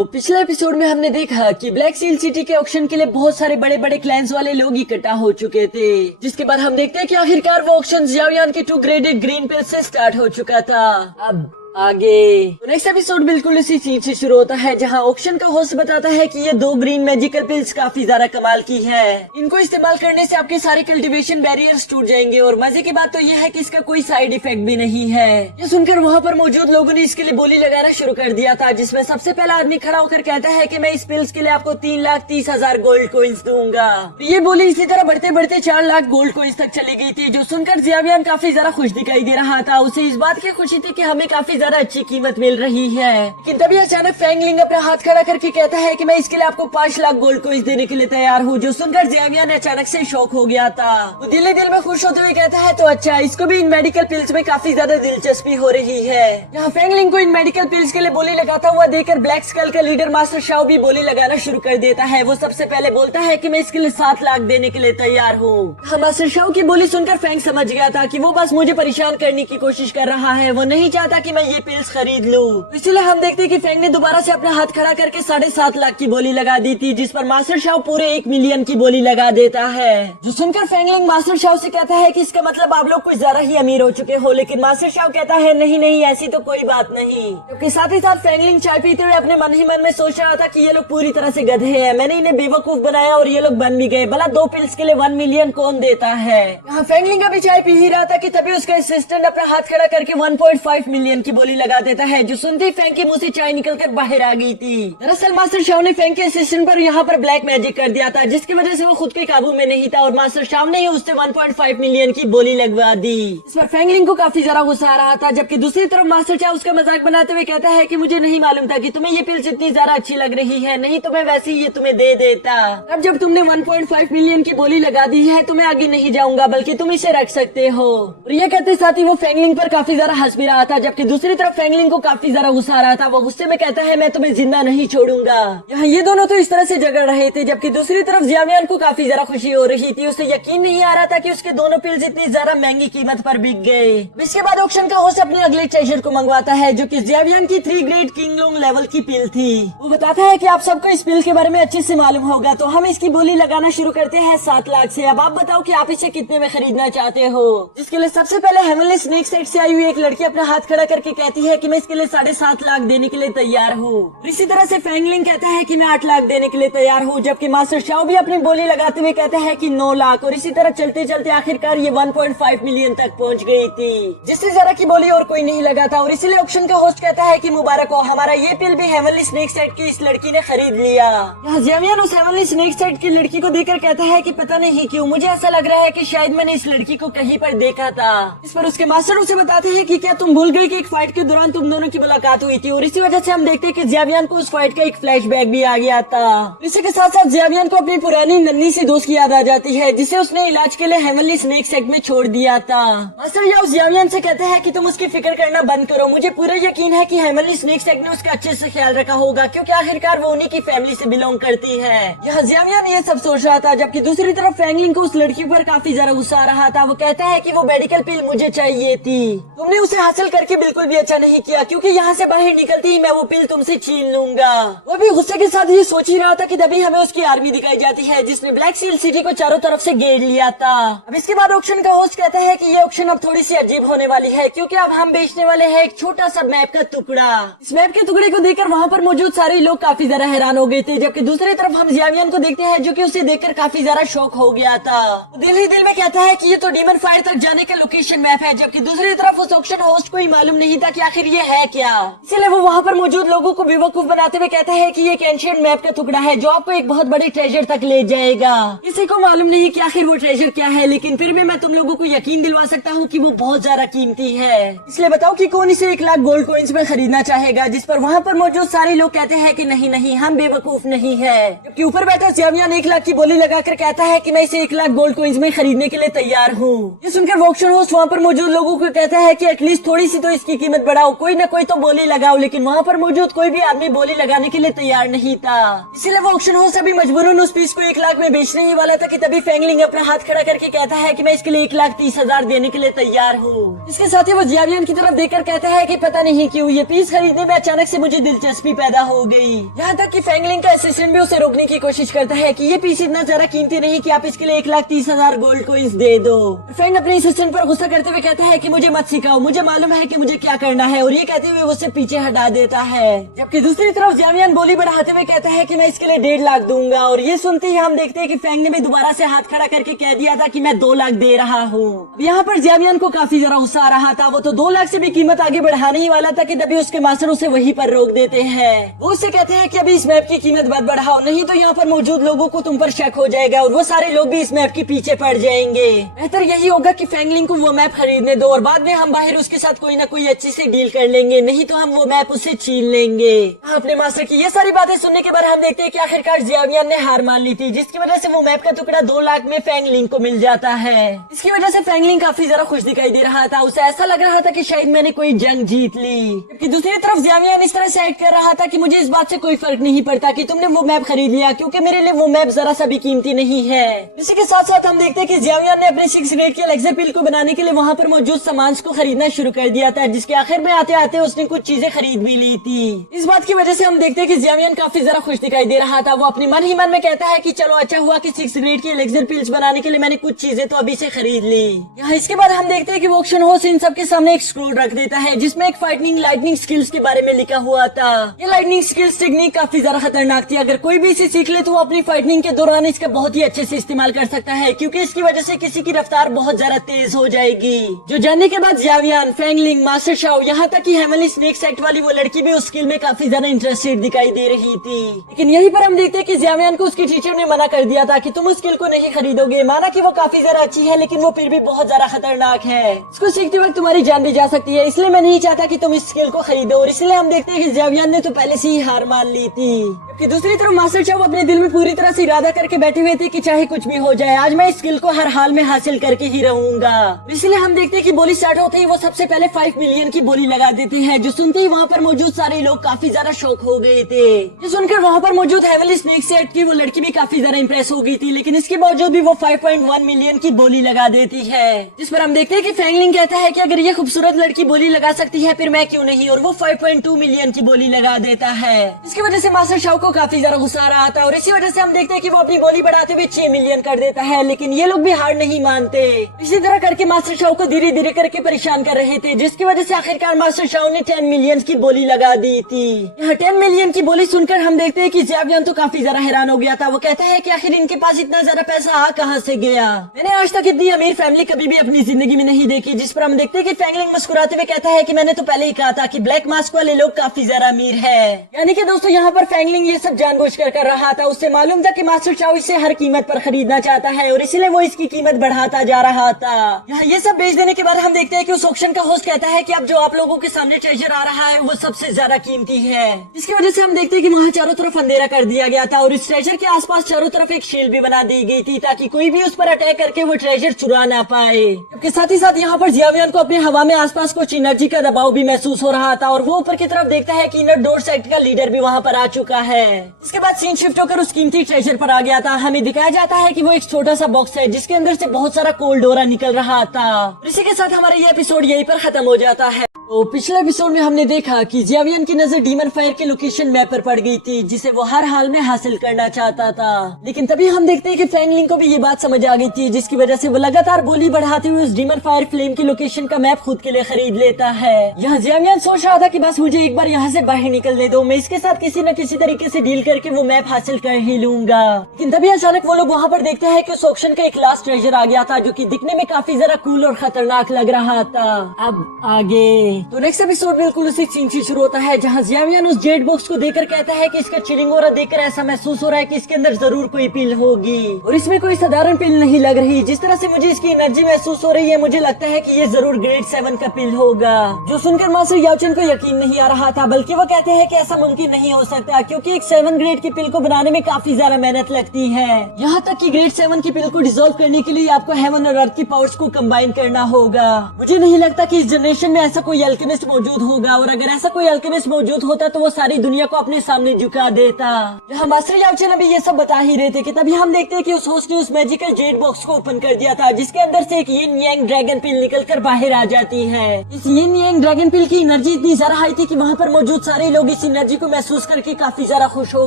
तो पिछले एपिसोड में हमने देखा कि ब्लैक सील सिटी के ऑक्शन के लिए बहुत सारे बड़े बड़े क्लैंस वाले लोग इकट्ठा हो चुके थे, जिसके बाद हम देखते हैं कि आखिरकार वो ऑक्शन जियावियान के 2 ग्रेडेड ग्रीन पिल से स्टार्ट हो चुका था। अब आगे तो नेक्स्ट एपिसोड बिल्कुल इसी चीज से शुरू होता है, जहां ऑक्शन का होस्ट बताता है कि ये 2 ग्रीन मैजिकल पिल्स काफी ज्यादा कमाल की है। इनको इस्तेमाल करने से आपके सारे कल्टीवेशन बैरियर्स टूट जाएंगे और मजे की बात तो ये है कि इसका कोई साइड इफेक्ट भी नहीं है। ये सुनकर वहाँ पर मौजूद लोगों ने इसके लिए बोली लगाना शुरू कर दिया था, जिसमें सबसे पहला आदमी खड़ा होकर कहता है कि मैं इस पिल्स के लिए आपको 3,30,000 गोल्ड कोइंस दूंगा। ये बोली इसी तरह बढ़ते बढ़ते 4 लाख गोल्ड कोइंस तक चली गई थी, जो सुनकर जियावियान काफी ज्यादा खुश दिखाई दे रहा था। उसे इस बात की खुशी थी कि हमें काफी ज्यादा अच्छी कीमत मिल रही है। लेकिन तभी अचानक फैंगलिंग अपना हाथ खड़ा करके कहता है कि मैं इसके लिए आपको 5 लाख गोल्ड कोइंस देने के लिए तैयार हूँ, जो सुनकर जियावियान अचानक से शॉक हो गया था। वो दिल ही दिल में खुश होते हुए कहता है तो अच्छा, इसको भी इन मेडिकल पिल्स में काफी ज्यादा दिलचस्पी हो रही है। यहाँ फैंगलिंग को इन मेडिकल पिल्स के लिए बोली लगाता हुआ देखकर ब्लैक स्कल का लीडर मास्टर शाओ भी बोली लगाना शुरू कर देता है। वो सबसे पहले बोलता है कि मैं इसके लिए 7 लाख देने के लिए तैयार हूँ। मास्टर शाओ की बोली सुनकर फैंग समझ गया था कि वो बस मुझे परेशान करने की कोशिश कर रहा है, वो नहीं चाहता कि मैं ये पिल्स खरीद लूँ। इसलिए हम देखते हैं कि फैंग ने दोबारा से अपना हाथ खड़ा करके 7.5 लाख की बोली लगा दी थी, जिस पर मास्टर शाओ पूरे 1 मिलियन की बोली लगा देता है। जो सुनकर फैंगलिंग मास्टर शाओ से कहता है कि इसका मतलब आप लोग कुछ ज्यादा ही अमीर हो चुके हो, लेकिन मास्टर शाओ कहता है नहीं नहीं, ऐसी तो कोई बात नहीं। क्योंकि साथ ही साथ फैंगलिंग चाय पीते हुए अपने मन ही मन में सोच रहा था कि ये लोग पूरी तरह से गधे हैं, मैंने इन्हें बेवकूफ बनाया और ये लोग बन भी गए। भला 2 पिल्स के लिए 1 मिलियन कौन देता है। यहाँ फैंगलिंग अभी चाय पी ही रहा था कि तभी उसका असिस्टेंट अपना हाथ खड़ा करके 1.5 मिलियन की बोली लगा देता है, जो सुनते ही फैंग के मुंह से चाय निकलकर बाहर आ गई थी। दरअसल मास्टर शाओ ने फैंग के असिस्टेंट पर यहाँ पर ब्लैक मैजिक कर दिया था, जिसकी वजह से वो खुद के काबू में नहीं था और मास्टर शाओ ने उससे 1.5 मिलियन की बोली लगवा दी। इस पर फैंगलिंग को काफी ज्यादा गुस्सा आ रहा था, जबकि दूसरी तरफ मास्टर शाओ उसका मजाक बनाते हुए कहता है कि मुझे नहीं मालूम था कि तुम्हें ये पिल्स इतनी ज्यादा अच्छी लग रही है, नहीं तो मैं वैसे ही ये तुम्हें दे देता। अब जब तुमने 1.5 मिलियन की बोली लगा दी है तो मैं आगे नहीं जाऊंगा, बल्कि तुम इसे रख सकते हो। और ये कहते साथ ही वो फैंगलिंग पर काफी ज्यादा हंस भी रहा था, जबकि दूसरी तरफ फैंगलिंग को काफी ज्यादा गुस्सा आ रहा था। वो गुस्से में कहता है मैं तुम्हें जिंदा नहीं छोड़ूंगा। यहाँ ये दोनों तो इस तरह से झगड़ रहे थे, जबकि दूसरी तरफ जियावियान को काफी ज्यादा खुशी हो रही थी। उसे यकीन नहीं आ रहा था कि उसके दोनों पिल्स इतनी ज्यादा महंगी कीमत पर बिक गए। इसके बाद ऑक्शन का होस्ट अपने अगले ट्रेजर को मंगवाता है, जो कि जियावियान की 3 ग्रेड किंगलोंग लेवल की पिल थी। वो बताता है कि आप सबको इस पिल के बारे में अच्छे से मालूम होगा, तो हम इसकी बोली लगाना शुरू करते हैं 7 लाख से। अब आप बताओ कि आप इसे कितने में खरीदना चाहते हो। जिसके लिए सबसे पहले हेवनली स्नेक सेट से आई हुई एक लड़की अपना हाथ खड़ा करके कहती है कि मैं इसके लिए 7.5 लाख देने के लिए तैयार हूँ। इसी तरह से फैंगलिंग कहता है कि मैं 8 लाख देने के लिए तैयार हूँ, जबकि मास्टर शाओ भी अपनी बोली लगाते हुए कहता है कि 9 लाख। और इसी तरह चलते चलते आखिरकार ये 1.5 मिलियन तक पहुँच गई थी, जिससे ज्यादा की बोली और कोई नहीं लगा था। और इसीलिए ऑक्शन का होस्ट कहता है कि मुबारक हो, हमारा ये पिल भी हेवनली स्नेक सेट की इस लड़की ने खरीद लिया। यहाँ जियावियान उस हेवनली स्नेक सेट की लड़की को देखकर कहता है कि पता नहीं क्यों मुझे ऐसा लग रहा है कि शायद मैंने इस लड़की को कहीं पर देखा था। इस पर उसके मास्टर उसे बताते हैं कि क्या तुम भूल गई कि एक फाइट के दौरान तुम दोनों की मुलाकात हुई थी। और इसी वजह से हम देखते हैं कि जियावियान को उस फाइट का एक फ्लैशबैक भी आ गया था। इसी के साथ साथ जियावियान को अपनी पुरानी नन्ही सी दोस्त की याद आ जाती है, जिसे उसने इलाज के लिए हेवनली स्नेक सेट में छोड़ दिया था। मास्टर याओ जियावियान से कहते हैं कि तुम उसकी फिक्र करना बंद करो, मुझे पूरा यकीन है कि हेवनली स्नेक सेट ने उसका अच्छे से ख्याल रखा होगा, क्योंकि आखिरकार वो उन्हीं की फैमिली से बिलोंग करती है। यहाँ जियावियान ये सब सोच रहा था, जबकि दूसरी तरफ फैंगलिंग को उस लड़की पर काफी ज्यादा गुस्सा आ रहा था। वो कहता है कि वो मेडिकल पिल मुझे चाहिए थी, तुमने उसे हासिल करके बिल्कुल भी अच्छा नहीं किया, क्योंकि यहाँ से बाहर निकलती ही मैं वो पिल तुमसे छीन लूंगा। वो भी गुस्से के साथ ये सोच ही रहा था कि तभी हमें उसकी आर्मी दिखाई जाती है, जिसने ब्लैक सील सिटी को चारों तरफ से घेर लिया था। अब इसके बाद ऑक्शन का होस्ट कहता है कि ये ऑक्शन अब थोड़ी सी अजीब होने वाली है, क्योंकि अब हम बेचने वाले हैं एक छोटा सा मैप का टुकड़ा। इस मैप के टुकड़े को देखकर वहाँ पर मौजूद सारे लोग काफी ज्यादा हैरान हो गए थे, जबकि दूसरी तरफ हम जियावियान को देखते हैं, जो कि उसे देखकर काफी ज्यादा शौक हो गया था। दिल ही दिल में कहता है कि ये तो डीमन फायर तक जाने का लोकेशन मैप है, जबकि दूसरी तरफ उस ऑक्शन होस्ट को ही मालूम नहीं था कि आखिर ये है क्या। इसलिए वो वहाँ पर मौजूद लोगों को बेवकूफ बनाते हुए कहता है कि ये एक एंशिएंट मैप का टुकड़ा है, जो आपको एक बहुत बड़े ट्रेजर तक ले जाएगा। किसी को मालूम नहीं कि आखिर वो ट्रेजर क्या है, लेकिन फिर भी मैं तुम लोगों को यकीन दिलवा सकता हूँ कि वो बहुत ज्यादा कीमती है। इसलिए बताओ कि कौन इसे 1 लाख गोल्ड कोइंस में खरीदना चाहेगा। जिस पर वहाँ पर मौजूद सारे लोग कहते हैं कि नहीं नहीं, हम बेवकूफ नहीं है। जबकि ऊपर बैठा जियावियान 1 लाख की बोली लगाकर कहता है कि मैं इसे 1 लाख गोल्ड कोइंस में खरीदने के लिए तैयार हूँ। ये सुनकर ऑक्शन होस्ट वहाँ पर मौजूद लोगों को कहता है कि एटलीस्ट थोड़ी सी तो इसकी कीमत कीमत बढ़ाओ, कोई ना कोई तो बोली लगाओ। लेकिन वहाँ पर मौजूद कोई भी आदमी बोली लगाने के लिए तैयार नहीं था। इसीलिए वो ऑक्शन हाउस अभी मजबूरन उस पीस को 1 लाख में बेचने ही वाला था कि तभी फैंगलिंग अपना हाथ खड़ा करके कहता है कि मैं इसके लिए 1,30,000 देने के लिए तैयार हूँ। इसके साथ ही वो जियावियन की तरफ देखकर कहता है कि पता नहीं क्यों ये पीस खरीदने में अचानक से मुझे दिलचस्पी पैदा हो गई। यहाँ तक कि फैंगलिंग का असिस्टेंट भी उसे रोकने की कोशिश करता है कि ये पीस इतना ज्यादा कीमती नहीं कि आप इसके लिए 1,30,000 गोल्ड कॉइंस दे दो। फ्रेंड अपने असिस्टेंट पर गुस्सा करते हुए कहता है कि मुझे मत सिखाओ, मुझे मालूम है कि मुझे क्या करना है, और ये कहते हुए उसे पीछे हटा देता है। जबकि दूसरी तरफ जियावियन बोली बढ़ाते हुए कहता है कि मैं इसके लिए 1.5 लाख दूंगा, और ये सुनते ही हम देखते हैं कि फैंग ने भी दोबारा से हाथ खड़ा करके कह दिया था कि मैं 2 लाख दे रहा हूँ। यहाँ पर जियावियन को काफी जरा गुस्सा आ रहा था। वो तो 2 लाख से भी कीमत आगे बढ़ाने ही वाला था कि तभी उसके मास्टर उसे वहीं पर रोक देते हैं। वो उससे कहते हैं कि अभी इस मैप की कीमत मत बढ़ाओ, नहीं तो यहाँ पर मौजूद लोगों को तुम पर शक हो जाएगा और वो सारे लोग भी इस मैप के पीछे पड़ जाएंगे। बेहतर यही होगा कि फैंगलिंग को वो मैप खरीदने दो और बाद में हम बाहर उसके साथ कोई ना कोई अच्छी सी डील कर लेंगे, नहीं तो हम वो मैप उससे छीन लेंगे। अपने मास्टर की ये सारी बातें सुनने के बाद हम देखते हैं कि आखिरकार जियावियन ने हार मान ली थी, जिसकी वजह से वो मैप का टुकड़ा 2 लाख में फैंगलिंग को मिल जाता है। इसकी वजह से फैंगलिंग काफी जरा खुश दिखाई दे रहा था। उसे ऐसा लग रहा था कि शायद मैंने कोई जंग जीत ली। जबकि दूसरी तरफ जियावियन इस तरह से एक्ट कर रहा था कि मुझे इस बात से कोई फर्क नहीं पड़ता कि तुमने वो मैप खरीद लिया, क्योंकि मेरे लिए वो मैप जरा सा भी कीमती नहीं है। इसी के साथ साथ हम देखते हैं कि जियावियन ने अपने 6 ग्रेड के एलेक्सर पिल को बनाने के लिए वहाँ पर मौजूद सामान को खरीदना शुरू कर दिया था, जिसके आखिर में आते आते उसने कुछ चीजें खरीद भी ली थी। इस बात की वजह से हम देखते हैं कि जियावियन काफी जरा खुश दिखाई दे रहा था। वो अपने मन ही मन में कहता है कि चलो अच्छा हुआ कि 6 ग्रेड के एलेक्सर पिल्स बनाने के लिए मैंने कुछ चीजें तो अभी से खरीद ली। यहाँ इसके बाद हम देखते हैं कि वो ऑक्शन हाउस इन सबके सामने एक स्क्रोल रख देता है, जिसमें एक फाइटिंग लाइटनिंग स्किल्स के बारे में लिखा हुआ था। ये लाइटनिंग स्किल्स टेक्निक काफी ज्यादा खतरनाक थी। अगर कोई भी इसे सीख ले तो वो अपनी फाइटिंग के दौरान इसका बहुत ही अच्छे से इस्तेमाल कर सकता है, क्योंकि इसकी वजह से किसी की रफ्तार बहुत ज्यादा तेज हो जाएगी। जो जानने के बाद जियावियन, फैंगलिंग, मास्टर शाओ, यहाँ तक कि हेमली स्नेक सेक्ट वाली वो लड़की भी उस स्किल में काफी ज्यादा इंटरेस्टेड दिखाई दे रही थी। लेकिन यहीं पर हम देखते हैं कि जियावियन को उसकी टीचर ने मना कर दिया था कि तुम उस स्किल को नहीं खरीदोगे। माना कि वो काफी ज्यादा अच्छी है, लेकिन वो फिर भी बहुत ज्यादा खतरनाक है। इसको सीखते वक्त तुम्हारी जान भी जा सकती है, इसलिए मैं नहीं चाहता कि तुम इस स्किल को खरीदो। और इसलिए हम देखते हैं कि जियावियन ने तो पहले से ही हार मान ली थी। कि दूसरी तरफ मास्टर शाओ अपने दिल में पूरी तरह से इरादा करके बैठे हुए थे कि चाहे कुछ भी हो जाए, आज मैं इस स्किल को हर हाल में हासिल करके ही रहूंगा। इसलिए हम देखते हैं कि बोली स्टार्ट होते ही वो सबसे पहले 5 मिलियन की बोली लगा देते हैं, जो सुनते ही वहाँ पर मौजूद सारे लोग काफी ज्यादा शॉक हो गए थे। ये सुनकर वहाँ पर मौजूद हेवली स्नेक सेट की वो लड़की भी काफी ज्यादा इंप्रेस हो गई थी, लेकिन इसके बावजूद भी वो 5.1 मिलियन की बोली लगा देती है। जिस पर हम देखते हैं कि फैंगलिंग कहता है कि अगर ये खूबसूरत लड़की बोली लगा सकती है, फिर मैं क्यों नहीं, और वो 5.2 मिलियन की बोली लगा देता है। इसकी वजह से मास्टर शाओ को काफी ज्यादा गुस्सा रहा था, और इसी वजह से हम देखते हैं कि वो अपनी बोली बढ़ाते हुए 6 मिलियन कर देता है। लेकिन ये लोग भी हार नहीं मानते। इसी तरह करके मास्टर शाओ को धीरे धीरे करके परेशान कर रहे थे, जिसकी वजह से आखिरकार मास्टर शाओ ने 10 मिलियन की बोली लगा दी थी। यहाँ 10 मिलियन की बोली सुनकर हम देखते हैं कि जियावियन तो काफी ज्यादा हैरान हो गया था। वो कहता है कि आखिर इनके पास इतना ज्यादा पैसा आ कहाँ से गया। मैंने आज तक इतनी अमीर फैमिली कभी भी अपनी जिंदगी में नहीं देखी। जिस पर हम देखते हैं कि फैंगलिंग मुस्कुराते हुए कहता है कि मैंने तो पहले ही कहा था कि ब्लैक मास्क वाले लोग काफी ज्यादा अमीर है। यानी कि दोस्तों यहाँ पर फैंगलिंग ये सब जानबूझकर कर रहा था। उससे मालूम था कि मास्टर शाओ इसे हर कीमत पर खरीदना चाहता है, और इसलिए वो इसकी कीमत बढ़ाता जा रहा था। यहाँ ये सब बेच देने के बाद हम देखते हैं कि उस ऑक्शन का होस्ट कहता है कि अब जो आप लोगों के सामने ट्रेजर आ रहा है वो सबसे ज्यादा कीमती है। इसकी वजह से हम देखते हैं कि वहाँ चारों तरफ अंधेरा कर दिया गया था, और इस ट्रेजर के आसपास चारों तरफ एक शील्ड भी बना दी गई थी, ताकि कोई भी उस पर अटैक करके वो ट्रेजर चुरा ना पाए। जबकि साथ ही साथ यहाँ पर जियावियन को अपने हवा में आसपास कुछ एनर्जी का दबाव भी महसूस हो रहा था, और वो ऊपर की तरफ देखता है कि इनर डोर सेक्ट का लीडर भी वहाँ पर आ चुका है। इसके बाद सीन शिफ्ट होकर उस कीमती ट्रेजर पर आ गया था। हमें दिखाया जाता है कि वो एक छोटा सा बॉक्स है, जिसके अंदर से बहुत सारा कोल्ड डोरा निकल रहा था। इसी के साथ हमारा ये एपिसोड यहीं पर खत्म हो जाता है। तो पिछले एपिसोड में हमने देखा कि जियावियन की नजर डीमन फायर के लोकेशन मैप पर पड़ गई थी, जिसे वो हर हाल में हासिल करना चाहता था। लेकिन तभी हम देखते हैं कि फैंगलिंग को भी ये बात समझ आ गई थी, जिसकी वजह से वो लगातार बोली बढ़ाते हुए उस डीमन फायर फ्लेम की लोकेशन का मैप खुद के लिए खरीद लेता है। यहाँ जियावियन सोच रहा था कि बस मुझे एक बार यहाँ से बाहर निकलने दो, मैं इसके साथ किसी न किसी तरीके से डील करके वो मैप हासिल कर ही लूंगा। लेकिन तभी अचानक वो लोग वहाँ पर देखते हैं कि उस ऑक्शन का एक लास्ट ट्रेजर आ गया था, जो कि दिखने में काफी ज्यादा कूल और खतरनाक लग रहा था। अब आगे तो नेक्स्ट एपिसोड बिल्कुल उसी सीन से शुरू होता है, जहाँ जियावियन उस जेड बॉक्स को देखकर कहता है कि इसका चिलिंग ऑरा देखकर ऐसा महसूस हो रहा है कि इसके अंदर जरूर कोई पिल होगी, और इसमें कोई साधारण पिल नहीं लग रही। जिस तरह से मुझे इसकी एनर्जी महसूस हो रही है, मुझे लगता है कि ये जरूर ग्रेड 7 का पिल होगा। जो सुनकर मास्टर याओचन को यकीन नहीं आ रहा था, बल्कि वो कहते हैं कि ऐसा मुमकिन नहीं हो सकता, क्योंकि एक 7 ग्रेड की पिल को बनाने में काफी ज्यादा मेहनत लगती है। यहाँ तक कि ग्रेड 7 की पिल को डिसॉल्व करने के लिए आपको हेवन और अर्थ की पावर्स को कंबाइन करना होगा। मुझे नहीं लगता कि इस जनरेशन में ऐसा कोई अल्केमिस्ट मौजूद होगा, और अगर ऐसा कोई अल्केमिस्ट मौजूद होता तो वो सारी दुनिया को अपने सामने झुका देता। जहाँ मास्टर याओचन अभी ये सब बता ही रहे थे कि तभी हम देखते हैं कि उस होस्ट ने उस मैजिकल जेड बॉक्स को ओपन कर दिया था, जिसके अंदर से एक यिन यांग ड्रैगन पिल निकल कर बाहर आ जाती है। इस यिन यांग ड्रैगन पिल की एनर्जी इतनी ज्यादा हाई थी कि वहाँ पर मौजूद सारे लोग इस एनर्जी को महसूस करके काफी ज्यादा खुश हो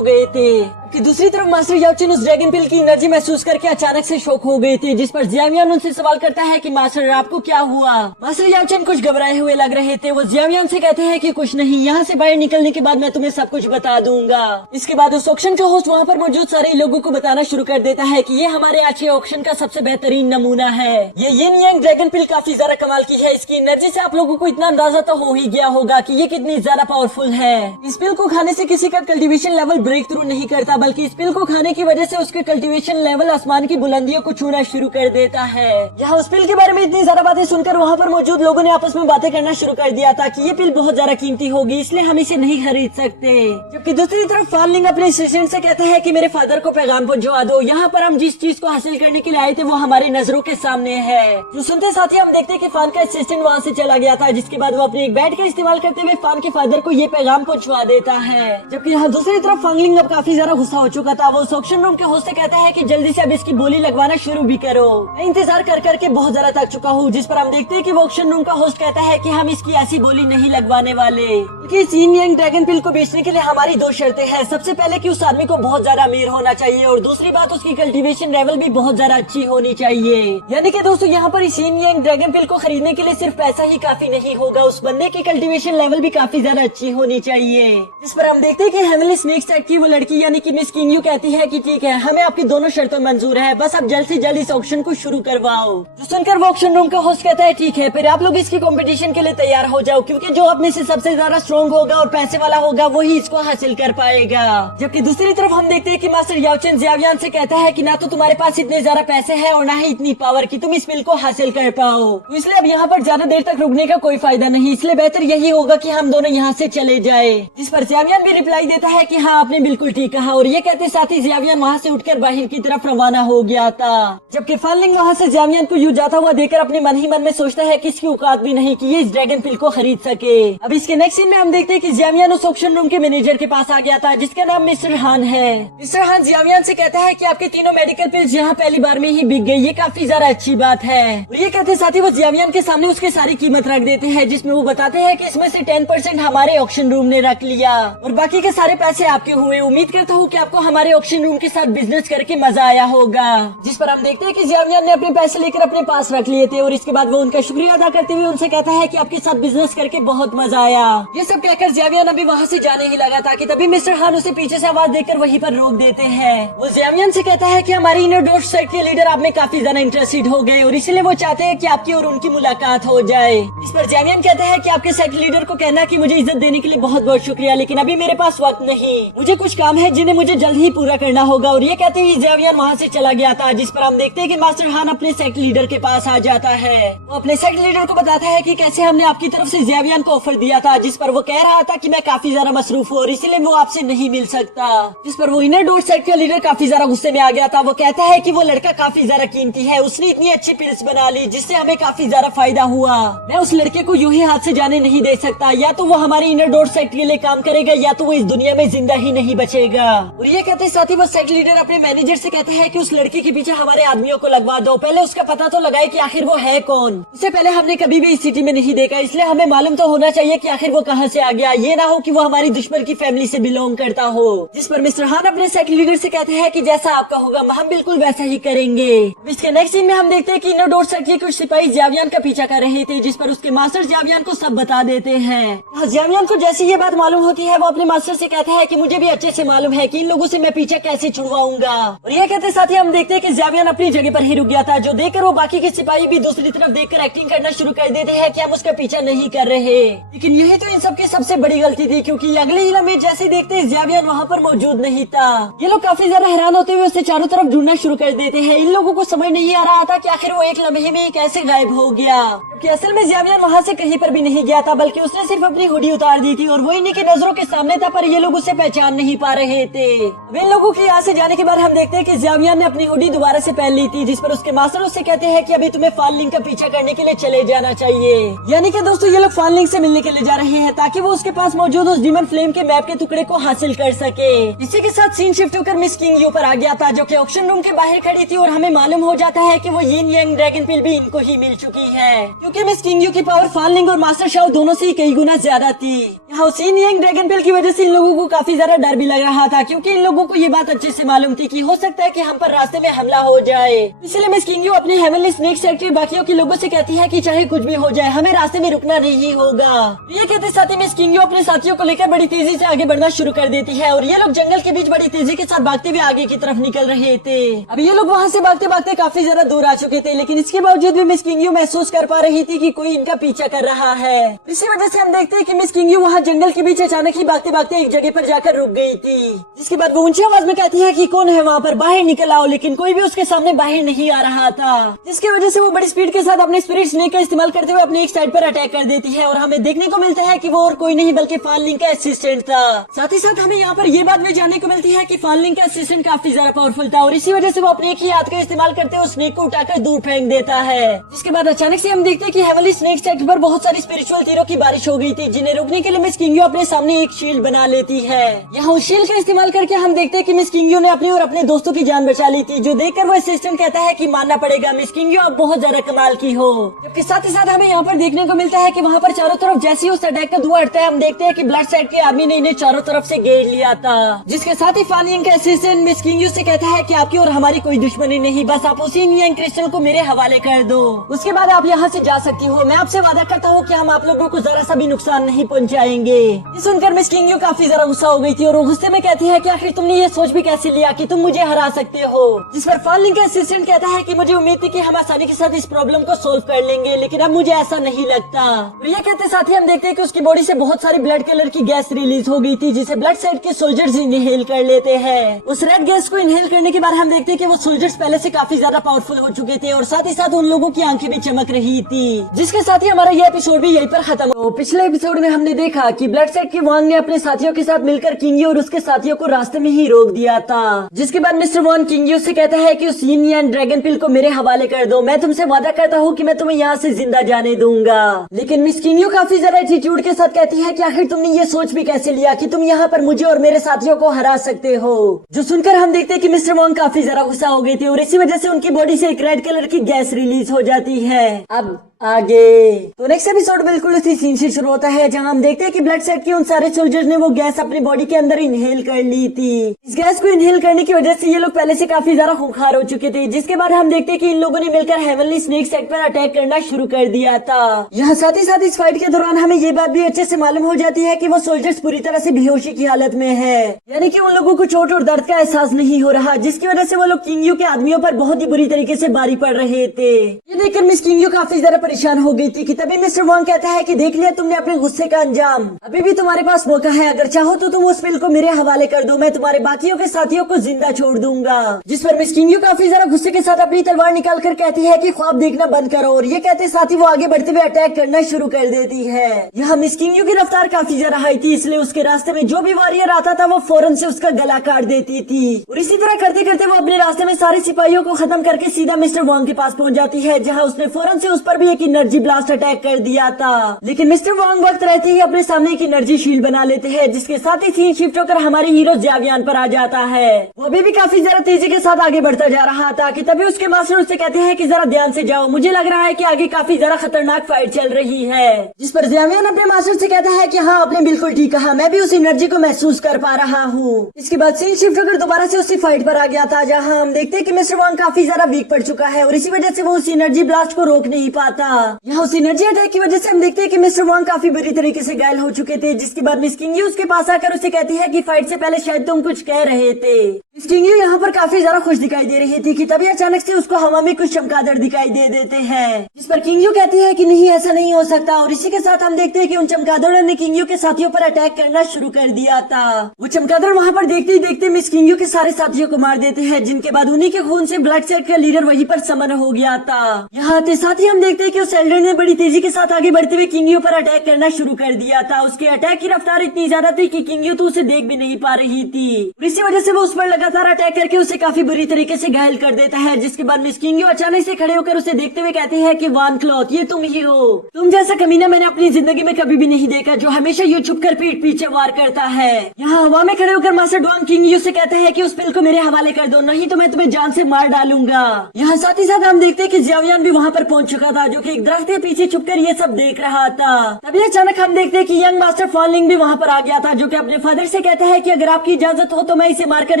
गए थे। कि दूसरी तरफ मास्टर याओचन उस ड्रैगन पिल की एनर्जी महसूस करके अचानक से शॉक हो गए थे, जिस पर जियावियान उनसे सवाल करता है कि मास्टर आपको क्या हुआ। मास्टर याओचन कुछ घबराए हुए लग रहे थे। वो जियावियान से कहते हैं कि कुछ नहीं, यहाँ से बाहर निकलने के बाद मैं तुम्हें सब कुछ बता दूंगा। इसके बाद उस ऑक्शन का होस्ट वहाँ पर मौजूद सारे लोगों को बताना शुरू कर देता है कि ये हमारे अच्छे ऑक्शन का सबसे बेहतरीन नमूना है। ये यिन यांग ड्रैगन पिल काफी ज्यादा कमाल की है। इसकी एनर्जी से आप लोगों को इतना अंदाजा तो हो ही गया होगा कि ये कितनी ज्यादा पावरफुल है। इस पिल को खाने से किसी का कल्टीवेशन लेवल ब्रेक थ्रू नहीं करता, बल्कि इस पिल को खाने की वजह से उसके कल्टीवेशन लेवल आसमान की बुलंदियों को छूना शुरू कर देता है। यहाँ उस पिल के बारे में इतनी ज्यादा बातें सुनकर वहाँ पर मौजूद लोगों ने आपस में बातें करना शुरू कर दिया था कि ये पिल बहुत ज्यादा कीमती होगी, इसलिए हम इसे नहीं खरीद सकते। जबकि दूसरी तरफ फार्लिंग अपने असिस्टेंट से कहता है कि मेरे फादर को पैगाम पहुंचा दो, यहाँ पर हम जिस चीज को हासिल करने के लिए आए थे वो हमारी नजरों के सामने है। जो सुनते साथ ही हम देखते हैं कि फान का असिस्टेंट वहाँ से चला गया था, जिसके बाद वो अपने एक बैट का इस्तेमाल करते हुए फान के फादर को ये पैगाम पहुंचवा देता है। जबकि यहाँ दूसरी तरफ फांगलिंग अब काफी ज्यादा गुस्सा हो चुका था। वो उस ऑक्शन रूम के होस्ट से कहता है कि जल्दी से अब इसकी बोली लगवाना शुरू भी करो, मैं इंतजार कर करके बहुत ज्यादा थक चुका हूँ। जिस पर हम देखते हैं कि वो ऑक्शन रूम का होस्ट कहता है कि हम इसकी ऐसी बोली नहीं लगवाने वाले, क्योंकि इस यिन यांग ड्रैगन पिल को बेचने के लिए हमारी दो शर्तें हैं। सबसे पहले कि उस आदमी को बहुत ज्यादा अमीर होना चाहिए, और दूसरी बात उसकी कल्टीवेशन लेवल भी बहुत ज्यादा अच्छी होनी चाहिए। यानी कि दोस्तों यहाँ पर इस यिन यांग ड्रैगन पिल को खरीदने के लिए सिर्फ पैसा ही काफी नहीं होगा, उस बंदे की कल्टीवेशन लेवल भी काफी ज्यादा अच्छी होनी चाहिए। जिस पर हम देखते हैं कि हेवनली स्नेक सेट की वो लड़की यानी कि मिस किंग यू कहती है कि ठीक है, हमें आपकी दोनों शर्तें मंजूर है, बस आप जल्द से जल्द इस ऑक्शन को शुरू करवाओ। जो सुनकर वो ऑक्शन रूम का होस्ट कहता है ठीक है, फिर आप लोग इसकी कंपटीशन के लिए तैयार हो जाओ, क्योंकि जो आप में से सबसे ज्यादा स्ट्रॉन्ग होगा और पैसे वाला होगा वही इसको हासिल कर पाएगा। जबकि दूसरी तरफ हम देखते हैं कि मास्टर याओचन जियावियान से कहता है कि ना तो तुम्हारे पास इतने ज्यादा पैसे हैं और ना ही इतनी पावर कि तुम इस पिल को हासिल कर पाओ, तो इसलिए अब यहाँ पर ज्यादा देर तक रुकने का कोई फायदा नहीं, इसलिए बेहतर यही होगा कि हम दोनों यहाँ से चले जाए। जिस पर जियावियान भी रिप्लाई देता है कि हाँ आपने बिल्कुल ठीक कहा, और ये कहते साथ ही जियावियान वहाँ से उठकर बाहर की तरफ रवाना हो गया था। जबकि फानलिंग वहाँ से जियावियान को यूं जाता हुआ देखकर अपने मन ही मन में सोचता है कि इसकी औकात भी नहीं कि ये इस ड्रैगन पिल को खरीद सके। अब इसके नेक्स्ट सीन में हम देखते हैं कि जियावियान उस ऑक्शन रूम के मैनेजर के पास आ गया था, जिसका नाम मिस्टर हान है। मिस्टर हान जियावियान से कहता है कि आपके तीनों मेडिकल पिल्स यहाँ पहली बार में ही बिक गई, ये काफी ज्यादा अच्छी बात है। और ये कहते साथ ही वो जियावियान के सामने उसकी सारी कीमत रख देते हैं, जिसमें वो बताते हैं कि इसमें से 10% हमारे ऑक्शन रूम ने रख लिया और बाकी के सारे पैसे आपके हुए। उम्मीद करता हूँ कि आपको हमारे ऑक्शन रूम के साथ बिजनेस करके मजा आया होगा। जिस पर हम देखते हैं कि जियावियान ने अपने पैसे लेकर अपने पास रख लिए थे, और इसके बाद वो उनका शुक्रिया अदा करते हुए उनसे कहता है कि आपके साथ बिजनेस करके बहुत मजा आया। ये सब कहकर जियावियान अभी वहाँ से जाने ही लगा था कि तभी मिस्टर हान उसे पीछे से आवाज देकर वहीं पर रोक देते हैं। वो जियावियान से कहता है कि हमारी इनर डोर सेट के लीडर आप में काफी ज्यादा इंटरेस्टेड हो गए, और इसलिए वो चाहते हैं कि आपकी और उनकी मुलाकात हो जाए। इस पर जियावियान कहता है कि आपके सेट लीडर को कहना कि मुझे इज्जत देने के लिए बहुत बहुत शुक्रिया, लेकिन अभी मेरे पास वक्त नहीं, मुझे कुछ काम है जिन्हें मुझे जल्द ही पूरा करना होगा। और ये कहते ही जियावियान वहाँ से चला गया था। जिस पर हम देखते हैं कि मास्टर हान अपने सेक्ट लीडर के पास आ जाता है। वो अपने सेक्ट लीडर को बताता है कि कैसे हमने आपकी तरफ से जियावियान को ऑफर दिया था, जिस पर वो कह रहा था कि मैं काफी ज्यादा मसरूफ हूँ और इसीलिए वो आपसे नहीं मिल सकता। जिस पर वो इनर डोर सेक्ट का लीडर काफी ज्यादा गुस्से में आ गया था। वो कहता है कि वो लड़का काफी ज्यादा कीमती है, उसने इतनी अच्छी पिल्स बना ली जिससे हमें काफी ज्यादा फायदा हुआ। मैं उस लड़के को यूं ही हाथ से जाने नहीं दे सकता, या तो वो हमारी इनर डोर सेक्ट के लिए काम करेगा या तो वो इस दुनिया में जिंदा ही नहीं बचेगा। और ये कहते साथ ही वो सेक्ट लीडर अपने मैनेजर से कहता है कि उस लड़की के पीछे हमारे आदमियों को लगवा दो, पहले उसका पता तो लगाए कि आखिर वो है कौन। इससे पहले हमने कभी भी इस सिटी में नहीं देखा, इसलिए हमें मालूम तो होना चाहिए कि आखिर वो कहाँ से आ गया। ये ना हो कि वो हमारी दुश्मन की फैमिली से बिलोंग करता हो। जिस पर मिस्टर हान अपने सेक्ट लीडर से कहते हैं कि जैसा आपका होगा हम बिल्कुल वैसा ही करेंगे। इसके नेक्स्ट सीन में हम देखते हैं कि इनर डोर सेक्ट के कुछ सिपाही जियावियान का पीछा कर रहे थे, जिस पर उसके मास्टर जियावियान को सब बता देते हैं। जियावियान को जैसी ये बात मालूम होती है वो अपने मास्टर से कहता है कि मुझे भी अच्छे से मालूम है कि इन लोगों से मैं पीछा कैसे छुड़वाऊंगा। और ये कहते साथ ही हम देखते हैं कि ज़ावियान अपनी जगह पर ही रुक गया था, जो देखकर वो बाकी के सिपाही भी दूसरी तरफ देखकर एक्टिंग करना शुरू कर देते हैं कि हम उसका पीछा नहीं कर रहे। लेकिन यही तो इन सबकी सबसे बड़ी गलती थी, क्योंकि अगले ही लम्हे जैसे देखते ज़ावियान वहाँ पर मौजूद नहीं था। ये लोग काफी ज्यादा हैरान होते हुए उसे चारों तरफ ढूंढना शुरू कर देते हैं। इन लोगों को समझ नहीं आ रहा था कि आखिर वो एक लम्हे में कैसे गायब हो गया, क्योंकि असल में ज़ावियान वहाँ से कहीं पर भी नहीं गया था, बल्कि उसने सिर्फ अपनी हुडी उतार दी थी और वो इन्हीं की नजरों के सामने था, पर ये लोग उसे पहचान नहीं पा रहे थे। अब इन लोगों के यहाँ से जाने के बाद हम देखते हैं कि ज़ावियान ने अपनी हुडी दोबारा से पहन ली थी, जिस पर उसके मास्टर उससे कहते हैं कि अभी तुम्हें फान लिंग का पीछा करने के लिए चले जाना चाहिए। यानी कि दोस्तों ये लोग फान लिंग से मिलने के लिए जा रहे हैं, ताकि वो उसके पास मौजूद उस डीमन फ्लेम के मैप के टुकड़े को हासिल कर सके। इसी के साथ सीन शिफ्ट होकर मिस किंग ऊपर आ गया था, जो कि ऑक्शन रूम के बाहर खड़ी थी, और हमें मालूम हो जाता है कि वो यिन यांग ड्रैगन पिल भी इनको ही मिल चुकी है, क्योंकि मिस किंग की पावर फान लिंग और मास्टर शाओ दोनों से ही कई गुना ज्यादा थी। यहाँ यिन यांग ड्रैगन पिल की वजह से इन लोगों को काफी ज्यादा डर भी लग रहा था, क्योंकि इन लोगों को ये बात अच्छे से मालूम थी कि हो सकता है कि हम पर रास्ते में हमला हो जाए। इसलिए मिस किंग अपने हेवनली स्नेक सेक्टर बाकियों के लोगों से कहती है कि चाहे कुछ भी हो जाए हमें रास्ते में रुकना नहीं होगा। ये कहते साथ ही मिस किंग अपने साथियों को लेकर बड़ी तेजी से आगे बढ़ना शुरू कर देती है, और ये लोग जंगल के बीच बड़ी तेजी के साथ भागते हुए आगे की तरफ निकल रहे थे। अब ये लोग वहाँ से भागते भागते काफी ज्यादा दूर आ चुके थे, लेकिन इसके बावजूद भी मिस किंग महसूस कर पा रही थी कि कोई इनका पीछा कर रहा है। इसी वजह से हम देखते हैं कि मिस किंग वहाँ जंगल के बीच अचानक ही भागते भागते एक जगह पर जाकर रुक गई थी, जिसके बाद वो ऊंची आवाज में कहती है कि कौन है वहाँ पर, बाहर निकल आओ। लेकिन कोई भी उसके सामने बाहर नहीं आ रहा था, जिसकी वजह से वो बड़ी स्पीड के साथ अपने स्पिरिट स्नेक का इस्तेमाल करते हुए अपने एक साइड पर अटैक कर देती है, और हमें देखने को मिलता है कि वो और कोई नहीं बल्कि फान लिंग का असिस्टेंट था। साथ ही साथ हमें यहाँ पर ये बात भी जानने को मिलती है कि फान लिंग का असिस्टेंट काफी ज्यादा पावरफुल था, और इसी वजह से वो अपने एक ही हाथ का इस्तेमाल करते हुए स्नेक को उठाकर दूर फेंक देता है। जिसके बाद अचानक से हम देखते हैं कि हेवनली स्नेक सेक्टर पर बहुत सारी स्पिरिचुअल तीरों की बारिश हो गई थी, जिन्हें रोकने के लिए मिस किंग अपने सामने एक शील्ड बना लेती है। यहाँ उस शील्ड का इस्तेमाल करके हम देखते हैं कि मिस किंग ने अपनी और अपने दोस्तों की जान बचा ली थी, जो देखकर वो असिस्टेंट कहता है कि मानना पड़ेगा मिस किंग आप बहुत ज्यादा कमाल की हो। जबकि साथ ही साथ हमें यहाँ पर देखने को मिलता है कि वहाँ पर चारों तरफ जैसे ही उस अटैक का धुआं उठता है, हम देखते हैं कि ब्लड साइड के आर्मी ने इन्हें चारों तरफ से घेर लिया था, जिसके साथ ही फान लिंग का असिस्टेंट मिस किंग से कहता है कि आपकी और हमारी कोई दुश्मनी नहीं, बस आप उसी यांग क्रिस्टल को मेरे हवाले कर दो, उसके बाद आप यहाँ से जा सकती हो। मैं आपसे वादा करता हूँ कि हम आप लोगों को जरा सा भी नुकसान नहीं पहुँचाएंगे। ये सुनकर मिस किंग काफी ज्यादा गुस्सा हो गई थी, और वो गुस्से में कहती है कि आखिर तुमने ये सोच भी कैसे लिया कि तुम मुझे हरा सकते हो। जिस पर फान लिंग का असिस्टेंट कहता है कि मुझे उम्मीद थी कि हम आसानी के साथ इस प्रॉब्लम को सोल्व कर लेंगे, लेकिन अब मुझे ऐसा नहीं लगता। और ये कहते साथ ही हम देखते हैं कि उसकी बॉडी से बहुत सारी ब्लड कलर की गैस रिलीज हो गई थी, जिसे ब्लड साइड के सोल्जर्स इनहेल कर लेते हैं। उस रेड गैस को इनहेल करने के बाद हम देखते हैं कि वो सोल्जर्स पहले से काफी ज्यादा पावरफुल हो चुके थे, और साथ ही साथ उन लोगों की आंखें भी चमक रही थी। जिसके साथ ही हमारा ये एपिसोड भी यहीं पर खत्म हो। पिछले एपिसोड में हमने देखा कि ब्लड साइड की वांग ने अपने साथियों के साथ मिलकर किंगी और उसके साथियों को रास्ते में ही रोक दिया था, जिसके बाद मिस्टर वॉन किंगी से कहता है कि उस यिन यांग ड्रैगन पिल को मेरे हवाले कर दो, मैं तुमसे वादा करता हूँ कि मैं तुम्हें यहाँ से जिंदा जाने दूंगा। लेकिन मिस किंगी काफी ज्यादा एटीट्यूड के साथ कहती है कि आखिर तुमने ये सोच भी कैसे लिया कि तुम यहाँ पर मुझे और मेरे साथियों को हरा सकते हो। जो सुनकर हम देखते हैं कि मिस्टर वॉन्ग काफी ज्यादा गुस्सा हो गई थी, और इसी वजह से उनकी बॉडी से एक रेड कलर की गैस रिलीज हो जाती है। अब आगे तो नेक्स्ट एपिसोड बिल्कुल उसी सीन से शुरू होता है, जहां हम देखते हैं कि ब्लड सेट के उन सारे सोल्जर्स ने वो गैस अपनी बॉडी के अंदर इनहेल कर ली थी। इस गैस को इनहेल करने की वजह से ये लोग पहले से काफी ज्यादा खूंखार हो चुके थे, जिसके बाद हम देखते हैं कि इन लोगों ने मिलकर हेवनली स्नेक सेट पर अटैक करना शुरू कर दिया था। यहाँ साथ ही साथ इस फाइट के दौरान हमें ये बात भी अच्छे से मालूम हो जाती है कि वो सोल्जर्स पूरी तरह से बेहोशी की हालत में है, यानी कि उन लोगों को चोट और दर्द का एहसास नहीं हो रहा, जिसकी वजह से वो लोग किंग के आदमियों पर बहुत ही बुरी तरीके से बारी पड़ रहे थे। ये देखकर मिस किंग काफी ज्यादा परेशान हो गई थी कि तभी मिस्टर वॉन्ग कहता है कि देख लिया तुमने अपने गुस्से का अंजाम, अभी भी तुम्हारे पास मौका है, अगर चाहो तो तुम उस पिल को मेरे हवाले कर दो, मैं तुम्हारे बाकियों के साथियों को जिंदा छोड़ दूंगा। जिस पर मिस किंग काफी ज्यादा गुस्से के साथ अपनी तलवार निकाल कर कहती है कि ख्वाब देखना बंद करो, और ये कहते साथ ही वो आगे बढ़ते हुए अटैक करना शुरू कर देती है। यहाँ मिस किंग की रफ्तार काफी ज्यादा हाई थी, इसलिए उसके रास्ते में जो भी वॉरियर आता था वो फौरन से उसका गला काट देती थी, और इसी तरह करते करते वो अपने रास्ते में सारे सिपाहियों को खत्म करके सीधा मिस्टर वॉन्ग के पास पहुंच जाती है, जहाँ उसने फौरन से उस पर भी एक एनर्जी ब्लास्ट अटैक कर दिया था। लेकिन मिस्टर वॉन्ग वक्त रहते ही अपने सामने एक एनर्जी शील्ड बना लेते हैं, जिसके साथ ही सीन शिफ्ट होकर हमारे हीरो ज़ावियान पर आ जाता है। वो अभी भी काफी ज्यादा तेजी के साथ आगे बढ़ता जा रहा था कि तभी उसके मास्टर उससे कहते हैं कि जरा ध्यान से जाओ, मुझे लग रहा है कि आगे काफी ज्यादा खतरनाक फाइट चल रही है। जिस पर ज़ावियान अपने मास्टर से कहता है कि हाँ आपने बिल्कुल ठीक कहा, मैं भी उस एनर्जी को महसूस कर पा रहा हूँ। इसके बाद सीन शिफ्ट होकर दोबारा से उसी फाइट पर आ गया था, जहाँ हम देखते हैं कि मिस्टर वॉन्ग काफी ज्यादा वीक पड़ चुका है, और इसी वजह से वो उस एनर्जी ब्लास्ट को रोक नहीं पाता। था। यहाँ उस एनर्जी अटैक की वजह से हम देखते हैं कि मिस्टर वांग काफी बुरी तरीके से घायल हो चुके थे, जिसके बाद मिस किंगयू उसके पास आकर उसे कहती है कि फाइट से पहले शायद तुम कुछ कह रहे थे। मिस किंगयू यहाँ पर काफी ज्यादा खुश दिखाई दे रही थी कि तभी अचानक से उसको हवा में कुछ चमगादड़ दिखाई दे देते हैं, जिस पर किंगयू कहती है कि नहीं ऐसा नहीं हो सकता। और इसी के साथ हम देखते हैं कि उन चमगादड़ों ने किंगयू के साथियों पर अटैक करना शुरू कर दिया था। वो चमगादड़ वहाँ पर देखते ही देखते मिस किंगयू के सारे साथियों को मार देते हैं, जिनके बाद उन्हीं के खून से ब्लड सेल का लीडर वहीं पर समन हो गया था। यहाँ आते साथ ही हम देखते हैं कि उस एल्डर ने बड़ी तेजी के साथ आगे बढ़ते हुए किंगयू पर अटैक करना शुरू कर दिया था। उसके अटैक की रफ्तार इतनी ज्यादा थी कि किंगयू तो उसे देख भी नहीं पा रही थी। इसी वजह से वो उस पर लगातार अटैक करके उसे काफी बुरी तरीके से घायल कर देता है, जिसके बाद मिस किंगयू अचानक से खड़े होकर उसे देखते हुए कहते हैं कि वान क्लॉथ ये तुम ही हो। तुम जैसा कमीना मैंने अपनी जिंदगी में कभी भी नहीं देखा, जो हमेशा ये छुप कर पीठ पीछे वार करता है। यहाँ हवा में खड़े होकर मास्टर डुआंग किंगयू से कहते हैं कि उस पिल को मेरे हवाले कर दो, नहीं तो मैं तुम्हें जान से मार डालूंगा। यहाँ साथ ही साथ हम देखते हैं कि जियावियान भी वहाँ पर पहुँच चुका था, जो कि एक दरख्त के पीछे छुपकर ये सब देख रहा था। तभी अचानक हम देखते हैं कि यंग मास्टर फॉलिंग भी वहाँ पर आ गया था, जो कि अपने फादर से कहता है कि अगर आपकी इजाजत हो तो मैं इसे मारकर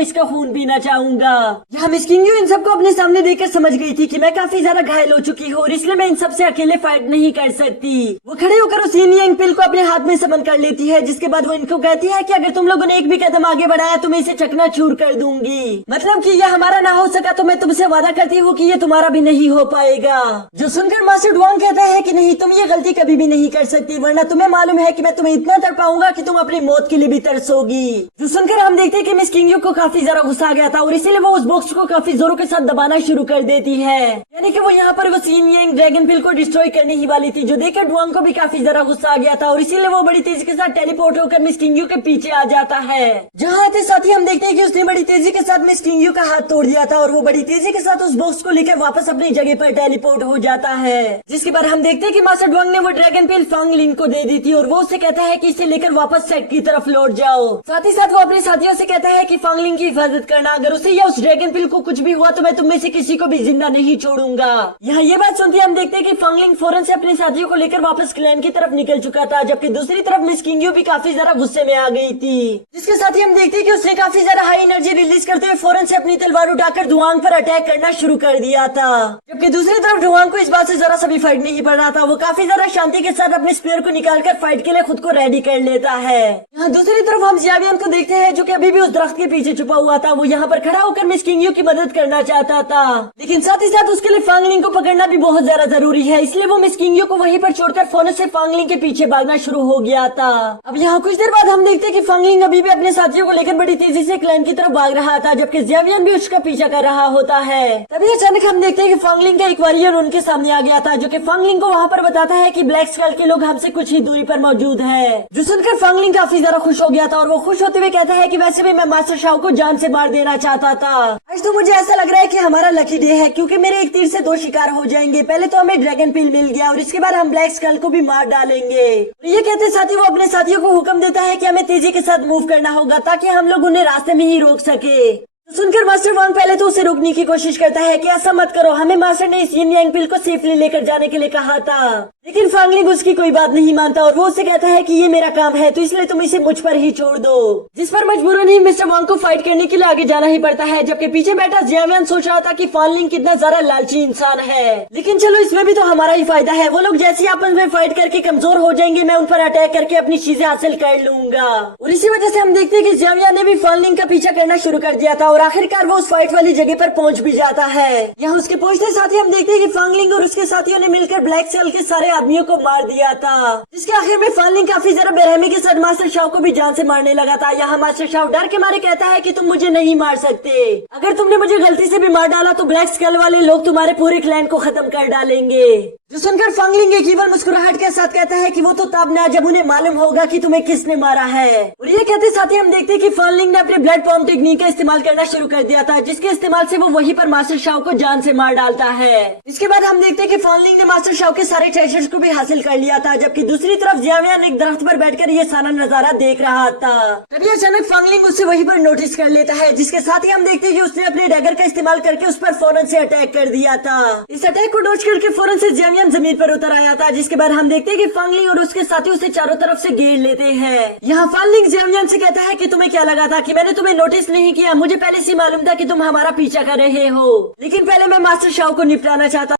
इसका खून पीना चाहूंगा। यहाँ मिस किंगयू इन सबको अपने सामने देखकर समझ गई थी कि मैं काफी ज्यादा घायल हो चुकी हूँ और इसलिए मैं इन सबसे अकेले फाइट नहीं कर सकती। वो खड़े होकर उस यिन यांग पिल को अपने हाथ में समन कर लेती है, जिसके बाद वो इनको कहती है कि अगर तुम लोगों ने एक भी कदम आगे बढ़ाया तो मैं इसे चकनाचूर कर दूंगी। मतलब कि यह हमारा ना हो सका तो मैं तुमसे वादा करती हूँ कि ये तुम्हारा भी नहीं हो पाएगा। जो सुनकर मास्टर डुआंग कहता है कि नहीं, तुम ये गलती कभी भी नहीं कर सकती, वरना तुम्हें मालूम है कि मैं तुम्हें इतना तड़पाऊंगा कि तुम अपनी मौत के लिए भी तरसोगी। जो सुनकर हम देखते हैं कि मिस किंगयू को काफी ज्यादा गुस्सा आ गया था और इसीलिए वो उस बॉक्स को काफी जोरों के साथ दबाना शुरू कर देती है। यानी कि वो यहाँ पर वो यिन यांग ड्रैगन पिल को डिस्ट्रॉय करने ही वाली थी, जो देखकर डुआंग को भी काफी ज्यादा गुस्सा आ गया था और इसीलिए वो बड़ी तेजी के साथ टेलीपोर्ट होकर मिस किंगयू के पीछे आ जाता है। जहाँ आते साथ ही हम देखते हैं कि उसने बड़ी तेजी के साथ मिस किंगयू का हाथ तोड़ दिया था और वो बड़ी तेजी के साथ उस बॉक्स को लेकर वापस अपनी जगह पर टेलीपोर्ट हो जाता है। जिसके बाद हम देखते हैं कि मास्टर डुआंग ने वो ड्रैगन पिल फांग लिंग को दे दी थी और वो उससे कहता है कि इसे लेकर वापस सेट की तरफ लौट जाओ। साथ ही साथ वो अपने साथियों से कहता है कि फांग लिंग की हिफाजत करना, अगर उसे या उस ड्रैगन पिल को कुछ भी हुआ तो मैं तुम में से किसी को भी जिंदा नहीं छोड़ूंगा। यहाँ ये बात सुनते हम देखते हैं कि फांग लिंग फौरन से अपने साथियों को लेकर वापस क्लैन की तरफ निकल चुका था, जबकि दूसरी तरफ मिस किंगयू भी काफी ज्यादा गुस्से में आ गई थी। जिसके साथ ही हम देखते हैं कि उसने काफी ज्यादा हाई एनर्जी रिलीज करते हुए फौरन से अपनी तलवार उठाकर डुआंग पर अटैक करना शुरू कर दिया था, जबकि दूसरी तरफ डुआंग को इस बात से जरा सा भी फाइट नहीं पड़ रहा था। वो काफी ज्यादा शांति के साथ अपने स्पीयर को निकालकर फाइट के लिए खुद को रेडी कर लेता है। यहाँ दूसरी तरफ हम जियावियान को देखते हैं, जो कि अभी भी उस दरख्त के पीछे छुपा हुआ था। वो यहाँ पर खड़ा होकर मिस किंगयू की मदद करना चाहता था, लेकिन साथ ही साथ उसके लिए फांग लिंग को पकड़ना भी बहुत ज्यादा जरूरी है, इसलिए वो मिस किंगयू को वहीं पर छोड़कर फौरन से फांग लिंग के पीछे भागना शुरू हो गया था। अब यहाँ कुछ देर बाद हम देखते हैं कि फांग लिंग अभी भी अपने साथियों को लेकर बड़ी तेजी से क्लैन की तरफ भाग रहा था, जबकि जियावियान भी उसका पीछा कर रहा होता है। तभी अचानक हम देखते हैं कि फांग लिंग का एक वॉरियर उनके सामने आ गया था, जो कि फांग लिंग को वहाँ पर बताता है कि ब्लैक स्कल के लोग हमसे कुछ ही दूरी पर मौजूद है। जो सुनकर फांग लिंग काफी ज्यादा खुश हो गया था और वो खुश होते हुए कहता है कि वैसे भी मैं मास्टर शाओ को जान से मार देना चाहता था। आज तो मुझे ऐसा लग रहा है कि हमारा लकी डे है, क्योंकि मेरे एक तीर से दो शिकार हो जाएंगे। पहले तो हमें ड्रैगन पिल मिल गया और इसके बाद हम ब्लैक स्कल को भी मार डालेंगे। ये कहते साथ ही वो अपने साथियों को हुक्म देता है कि हमें तेजी के साथ मूव करना होगा ताकि हम लोग उन्हें रास्ते में ही रोक सके। सुनकर मास्टर वांग पहले तो उसे रोकने की कोशिश करता है कि ऐसा मत करो, हमें मास्टर ने इस यिन यांग पिल को सेफली लेकर जाने के लिए कहा था। लेकिन फांग लिंग उसकी कोई बात नहीं मानता और वो उससे कहता है कि ये मेरा काम है, तो इसलिए तुम इसे मुझ पर ही छोड़ दो। जिस पर मजबूरन ही मिस्टर वांग को फाइट करने के लिए आगे जाना ही पड़ता है, जबकि पीछे बैठा जियावियान सोच रहा था कि फांग लिंग कितना ज्यादा लालची इंसान है। लेकिन चलो इसमें भी तो हमारा ही फायदा है, वो लोग जैसे आपस में फाइट करके कमजोर हो जाएंगे, मैं उन पर अटैक करके अपनी चीजें हासिल कर लूंगा। और इसी वजह से हम देखते हैं कि जियावियान ने भी फांग लिंग का पीछा करना शुरू कर दिया था और आखिरकार वो उस फाइट वाली जगह पर पहुंच भी जाता है। यहाँ उसके पहुंचने साथ ही हम देखते हैं कि फांग लिंग और उसके साथियों ने मिलकर ब्लैक सेल के सारे आदमियों को मार दिया था, जिसके आखिर में फांग लिंग काफी ज्यादा बेरहमी के साथ मास्टर शाओ को भी जान से मारने लगा था। यहाँ मास्टर शाओ डर के मारे कहता है कि तुम मुझे नहीं मार सकते, अगर तुमने मुझे गलती से भी मार डाला तो ब्लैक स्कल वाले लोग तुम्हारे पूरे क्लैन को खत्म कर डालेंगे। जो सुनकर फांग लिंग एक केवल मुस्कुराहट के साथ कहता है कि वो तो तब ना जब उन्हें मालूम होगा कि तुम्हें किसने मारा है। और ये कहते साथ ही हम देखते हैं कि फांग लिंग ने अपने ब्लड पॉम्प टेक्निक का इस्तेमाल करना शुरू कर दिया था, जिसके इस्तेमाल से वो वहीं पर मास्टर शाओ को जान से मार डालता है। इसके बाद हम देखते हैं कि फांग लिंग ने मास्टर शाओ के सारे ट्रेजर्स को भी हासिल कर लिया था, जबकि दूसरी तरफ जियावियान एक दरख्त पर बैठकर ये सारा नजारा देख रहा था। तभी अचानक फांग लिंग उससे वहीं पर नोटिस कर लेता है, जिसके साथ ही हम देखते हैं कि उसने अपने डैगर का इस्तेमाल करके उस पर फौरन से अटैक कर दिया था। इस अटैक को डॉज करके फौरन से जियावियान जमीन पर उतर आया था, जिसके बाद हम देखते हैं कि फांग लिंग और उसके साथी उसे चारों तरफ से घेर लेते हैं। यहाँ फांग लिंग जियावियान से कहता है कि तुम्हें क्या लगा था कि मैंने तुम्हें नोटिस नहीं किया, मुझे पहले से मालूम था कि तुम हमारा पीछा कर रहे हो, लेकिन पहले मैं मास्टर शाओ को निपटाना चाहता